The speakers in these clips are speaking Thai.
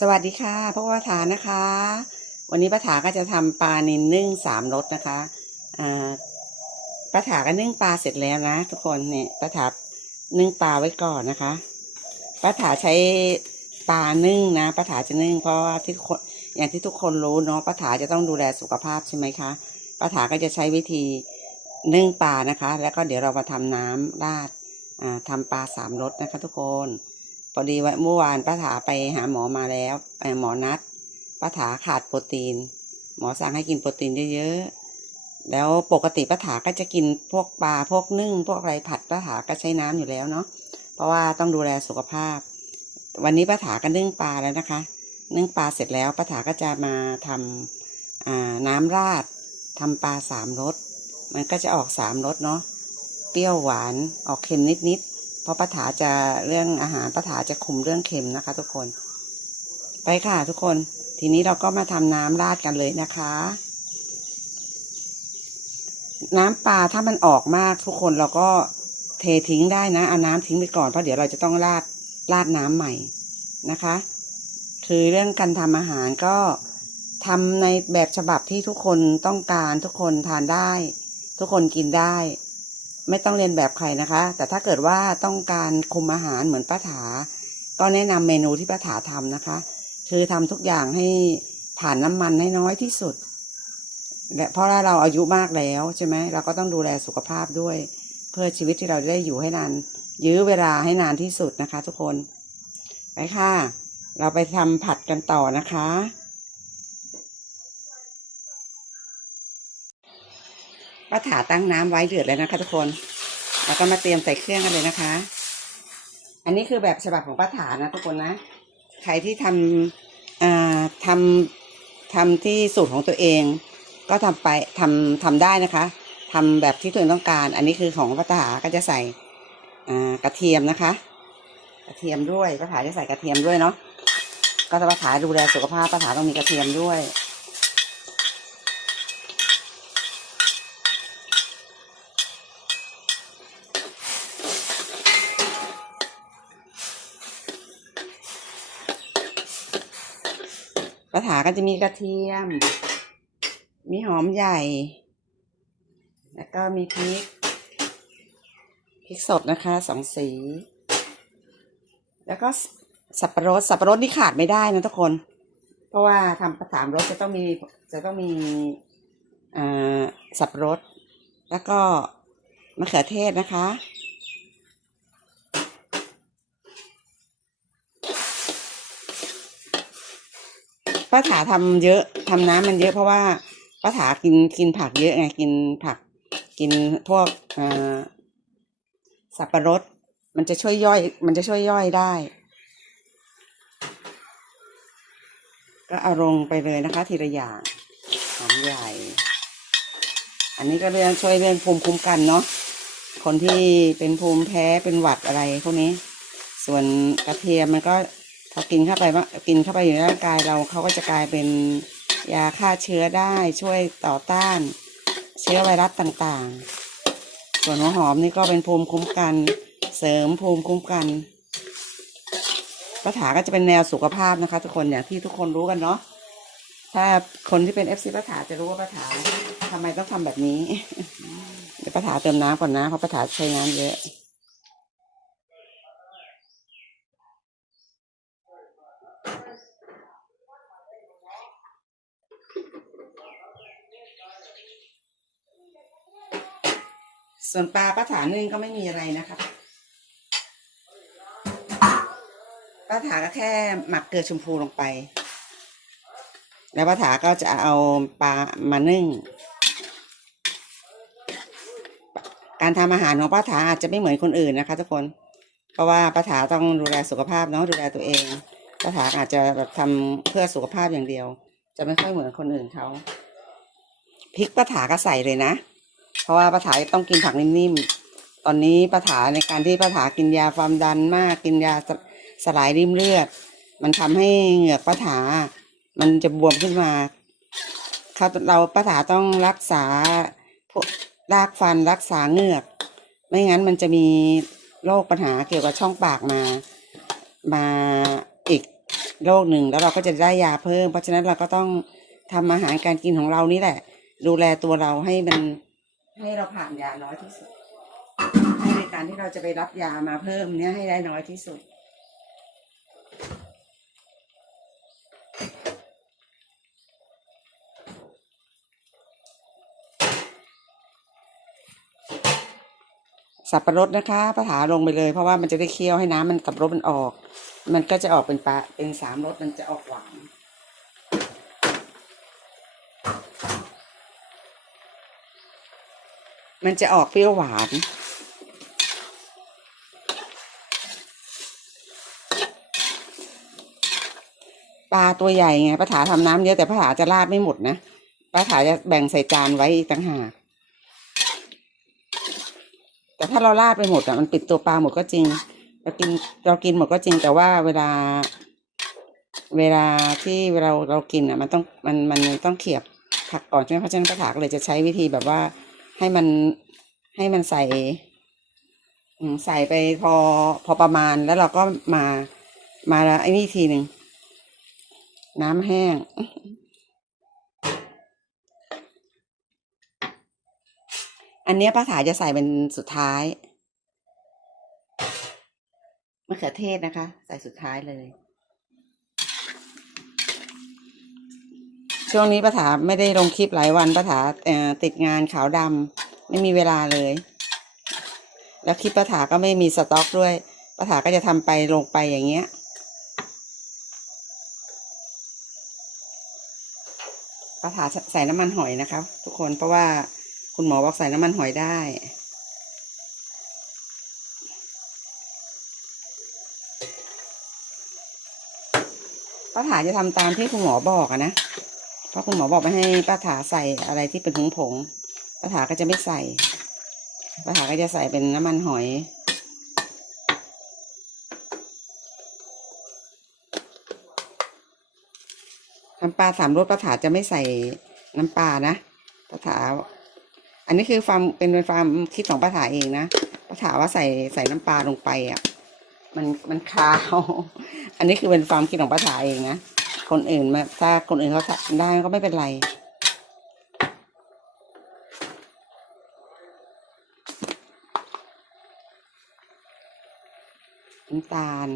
สวัสดีค่ะพวกป้าถานะคะ วันนี้ป้าถาก็จะทำปลานินนึ่งสามรสนะคะอ่าป้าถาก็นึ่งปลาเสร็จแล้วนะ ทุกคนเนี่ยป้าถานึ่งปลาไว้ก่อนนะคะป้าถาใช้ปลานึ่งนะป้าถาจะนึ่งเพราะว่าที่คนอย่างที่ทุกคนรู้เนาะป้าถาจะต้องดูแลสุขภาพใช่ไหมคะป้าถาก็จะใช้วิธีนึ่งปลานะคะ แล้วก็เดี๋ยวเรามาทำน้ำราดอ่าทำปลาสามรสนะคะ ทุกคน พอดีว่าเมื่อวานป้าถาไปหาหมอมาแล้วหมอนัดป้าถาขาดโปรตีน หมอสั่งให้กินโปรตีนเยอะๆแล้วปกติป้าถาก็จะกินพวกปลาพวกนึ่ง พวกอะไรผัดป้าถาก็ใช้น้ำอยู่แล้วเนาะเพราะว่าต้องดูแลสุขภาพ วันนี้ป้าถาก็นึ่งปลาแล้วนะคะ นึ่งปลาเสร็จแล้วป้าถาก็จะมาทำอ่าน้ำราดทำปลาสามรสมันก็จะออกสามรสเนาะเปรี้ยวหวานออกเค็มนิดๆ เพราะป้าถาจะเรื่องอาหารป้าถาจะคุมเรื่องเค็มนะคะ ทุกคน ไปค่ะทุกคน ทีนี้เราก็มาทำน้ำราดกันเลยนะคะ น้ำปลาถ้ามันออกมากทุกคนเราก็เททิ้งได้นะเอาน้ำทิ้งไปก่อนเพราะเดี๋ยวเราจะต้องราดราดน้ำใหม่นะคะ คือเรื่องการทำอาหารก็ทำในแบบฉบับที่ทุกคนต้องการทุกคนทานได้ ทุกคนกินได้ ไม่ต้องเรียนแบบใครนะคะ แต่ถ้าเกิดว่าต้องการคุมอาหารเหมือนป้าถา ก็แนะนำเมนูที่ป้าถาทำนะคะ คือทำทุกอย่างให้ผ่านน้ำมันให้น้อยที่สุดและเพราะเราอายุมากแล้วใช่ไหมเราก็ต้องดูแลสุขภาพด้วย เพื่อชีวิตที่เราได้อยู่ให้นานยื้อเวลาให้นานที่สุดนะคะ ทุกคน ไปค่ะ เราไปทำผัดกันต่อนะคะ ป้าถาตั้งน้ำไว้เดือดแล้วนะคะ ทุกคน แล้วก็มาเตรียมใส่เครื่องกันเลยนะคะ อันนี้คือแบบฉบับของป้าถานะทุกคนนะ ใครที่ทำอ่าทำทำที่สูตรของตัวเอง ก็ทำไปทำทำได้นะคะทำแบบที่ตัวเองต้องการ อันนี้คือของป้าถาก็จะใส่อ่ากระเทียมนะคะ กระเทียมด้วยป้าถาจะใส่กระเทียมด้วยเนาะ ก็จะป้าถาดูแลสุขภาพป้าถาต้องมีกระเทียมด้วย กระถาก็จะมีกระเทียม มีหอมใหญ่ แล้วก็มีพริก พริกสดนะคะสองสี แล้วก็สับปะรด สับปะรดนี่ขาดไม่ได้นะทุกคน เพราะว่าทำประสามรสจะต้องมี จะต้องมีอ่าสับปะรด แล้วก็มะเขือเทศนะคะ ป้าถาทำเยอะทำน้ำมันเยอะเพราะว่าป้าถากินกินผักเยอะไงกินผัก กินพวกอ่อสับปะรด มันจะช่วยย่อย มันจะช่วยย่อยได้ ก็เอาลงไปเลยนะคะ ทีละอย่างหอมใหญ่ อันนี้ก็เรื่องช่วยเรื่องภูมิคุ้มกันเนาะคนที่เป็นภูมิแพ้เป็นหวัดอะไรพวกนี้ ส่วนกระเทียมมันก็ พอกินเข้าไปกินเข้าไปอยู่ในร่างกายเราเขาก็จะกลายเป็นยาฆ่าเชื้อได้ช่วยต่อต้าน เชื้อไวรัสต่างๆ ส่วนหัวหอมนี่ก็เป็นภูมิคุ้มกัน เสริมภูมิคุ้มกันป้าถาก็จะเป็นแนวสุขภาพนะคะ ทุกคนอย่างที่ทุกคนรู้กันเนาะถ้าคนที่เป็นเอฟซีป้าถาจะรู้ว่าป้าถาทำไมต้องทำแบบนี้ เดี๋ยวป้าถาเติมน้ำก่อนนะเพราะป้าถาใช้น้ำเยอะ ส่วนปลาป้าถานึ่งก็ไม่มีอะไรนะครับป้าถาก็แค่หมักเกลือชมพูลงไป แล้วป้าถาก็จะเอาปลามานึ่ง การทำอาหารของป้าถาอาจจะไม่เหมือนคนอื่นนะคะทุกคน เพราะว่าป้าถาต้องดูแลสุขภาพเนาะดูแลตัวเองป้าถาอาจจะแบบทำเพื่อสุขภาพอย่างเดียว จะไม่ค่อยเหมือนคนอื่นเขาพริกป้าถาก็ใส่เลยนะ เพราะว่าป้าถาต้องกินผักนิ่มๆตอนนี้ป้าถาในการที่ป้าถากินยาความดันมาก กินยาสสลายริมเลือด มันทำให้เหงือกป้าถา มันจะบวมขึ้นมาเขาเราป้าถาต้องรักษาพวกรากฟันรักษาเหงือก ไม่งั้นมันจะมีโรคปัญหาเกี่ยวกับช่องปากมา มาอีกโรคหนึ่งแล้วเราก็จะได้ยาเพิ่ม เพราะฉะนั้นเราก็ต้องทำอาหารการกินของเรานี่แหละ ดูแลตัวเราให้มัน ให้เราผ่านยาน้อยที่สุด ให้ในการที่เราจะไปรับยามาเพิ่มเนี่ยให้ได้น้อยที่สุด สับปะรดนะคะปะถาลงไปเลย เพราะว่ามันจะได้เคี่ยวให้น้ำมันสับปะรดมันออก มันก็จะออกเป็นปลาเป็นสามรสมันจะออกหวาน มันจะออกเปรี้ยวหวาน ปลาตัวใหญ่ไงป้าถาทำน้ำเยอะแต่ป้าถาจะราดไม่หมดนะป้าถาจะแบ่งใส่จานไว้อีกต่างหากแต่ถ้าเราราดไปหมดอะมันปิดตัวปลาหมดก็จริงเรากินเรากินหมดก็จริงแต่ว่าเวลา เวลาที่เราเรากินอะมันต้องมันมันต้องเขียบผักก่อนใช่ไหมเพราะฉะนั้นป้าถากเลยจะใช้วิธีแบบว่า ให้มันให้มันใส่ใส่ไปพอพอประมาณแล้วเราก็มามาไอ้นี่ทีหนึ่ง น้ำแห้ง อันนี้ป้าถาจะใส่เป็นสุดท้ายมะเขือเทศนะคะ ใส่สุดท้ายเลย ช่วงนี้ป้าถาไม่ได้ลงคลิปหลายวันป้าถาติดงานขาวดำไม่มีเวลาเลย แล้วคลิปป้าถาก็ไม่มีสต็อกด้วยป้าถาก็จะทำไปลงไปอย่างเงี้ยป้าถาใส่น้ำมันหอยนะคะทุกคนเพราะว่าคุณหมอบอกใส่น้ำมันหอยได้ป้าถาจะทำตามที่คุณหมอบอกอะนะ ราะคุณหมอบอกไม่ให้ป้าถาใส่อะไรที่เป็นผงผงป้าถาก็จะไม่ใส่ป้าถาก็จะใส่เป็นน้ำมันหอย น้ำปลาสามรสป้าถาจะไม่ใส่น้ำปลานะป้าถา อันนี้คือความเป็นความคิดของป้าถาเองนะป้าถาว่าใส่ใส่น้ำปลาลงไปอะ มันมันคาว อันนี้คือเป็นความคิดของป้าถาเองนะ คนอื่นมาถ้าคนอื่นเขาทำได้ก็ไม่เป็นไร น้ำตาล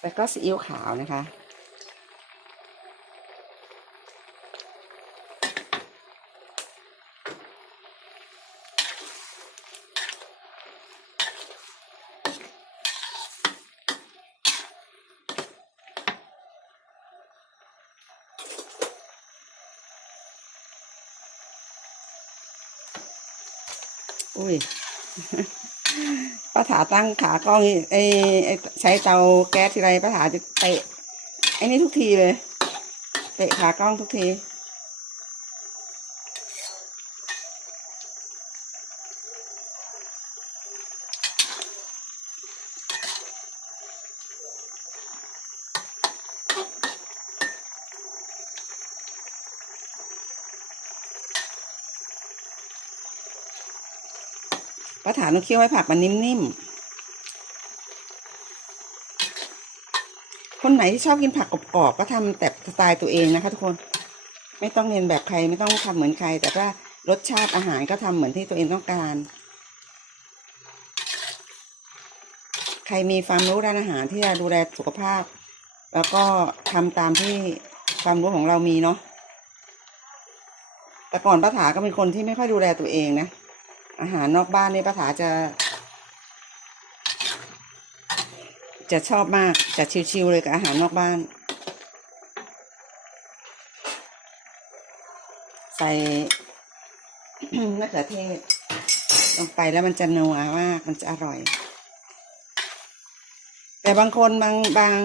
แล้วก็ซีอิ๊วขาวนะคะ อุ้ยป้าถาตั้งขากล้องนี่ไอ้ไอ้ใช้เตาแก๊สทีไรป้าถาจะเตะไอ้นี่ทุกทีเลย เตะขากล้องทุกที ป้าถาต้องเคี่ยวให้ผักมันนิ่มๆ คนไหนที่ชอบกินผักกรอบๆ ก็ทำแต่สไตล์ตัวเองนะคะ ทุกคน ไม่ต้องเรียนแบบใครไม่ต้องทำเหมือนใคร แต่ว่ารสชาติอาหารก็ทำเหมือนที่ตัวเองต้องการ ใครมีความรู้ด้านอาหารที่จะดูแลสุขภาพ แล้วก็ทำตามที่ความรู้ของเรามีเนาะแต่ก่อนป้าถาก็เป็นคนที่ไม่ค่อยดูแลตัวเองนะ อาหารนอกบ้านนี่ป้าถาจะ จะชอบมาก จะชิวๆเลยกับอาหารนอกบ้าน ใส่มะเขือเทศ ลงไปแล้วมันจะนัวมากมันจะอร่อย แต่บางคนบางบาง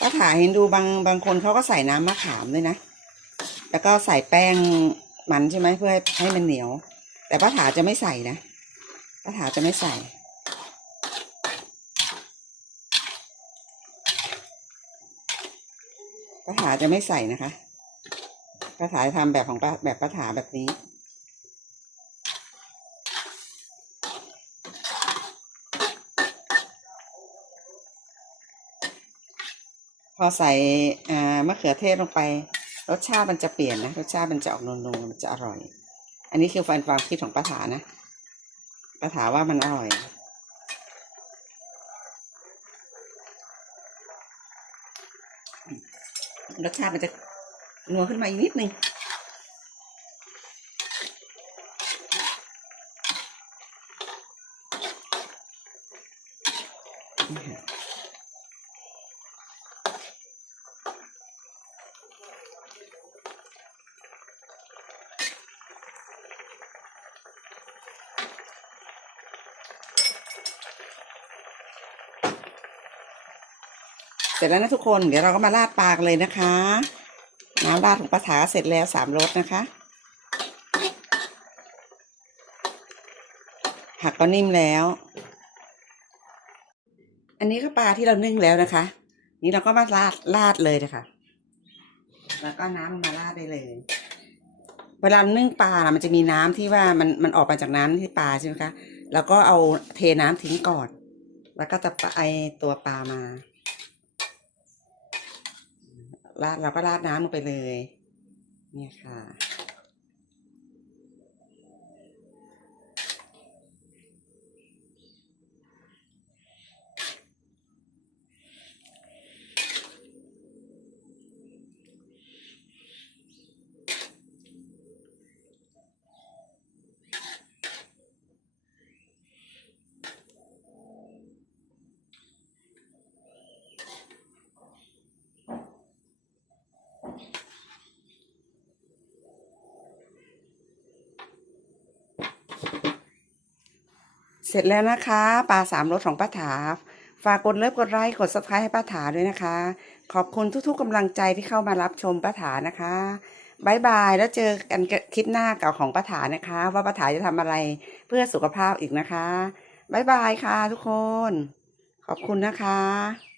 ป้าถาเห็นดูบางบางคนเขาก็ใส่น้ำมะขามด้วยนะ แล้วก็ใส่แป้งมันใช่ไหมเพื่อให้ให้มันเหนียว แต่ป้าถาจะไม่ใส่นะป้าถาจะไม่ใส่ ป้าถาจะไม่ใส่นะคะ ป้าถาทำแบบของป้าแบบป้าถาแบบนี้ พอใส่มะเขือเทศลงไป รสชาติมันจะเปลี่ยนนะ รสชาติมันจะออกนันๆมันจะอร่อย อันนี้คือฟันความคิดของป้าถานะป้าถาว่ามันอร่อย รสชาติมันจะนัวขึ้นมาอีกนิดนึงนี่ค่ เสร็จแล้วนะทุกคน เดี๋ยวเราก็มาราดปลากันเลยนะคะ น้ำราดของป้าถาเสร็จแล้วสามรสนะคะ ผักก็นิ่มแล้ว อันนี้ก็ปลาที่เรานึ่งแล้วนะคะ นี่เราก็มาราดราดเลยนะคะ แล้วก็น้ำมาราดได้เลย เวลานึ่งปลานะมันจะมีน้ำที่ว่ามันมันออกมาจากน้ำที่ปลาใช่ไหมคะ แล้วก็เอาเทน้ำทิ้งก่อน แล้วก็จะปะไอตัวปลามา ราดเราก็ราดน้ำลงไปเลย เนี่ยค่ะ สร็จแล้วนะคะปลาสามรสของป้าถา ฝากกดเลิฟกดไลค์กดซับสไครต์ให้ป้าถาด้วยนะคะ ขอบคุณทุกๆกำลังใจที่เข้ามารับชมป้าถานะคะบายบายแล้วเจอกันคลิปหน้าเก่าของป้าถานะคะ ว่าป้าถาจะทำอะไรเพื่อสุขภาพอีกนะคะบายบายค่ะทุกคน ขอบคุณนะคะ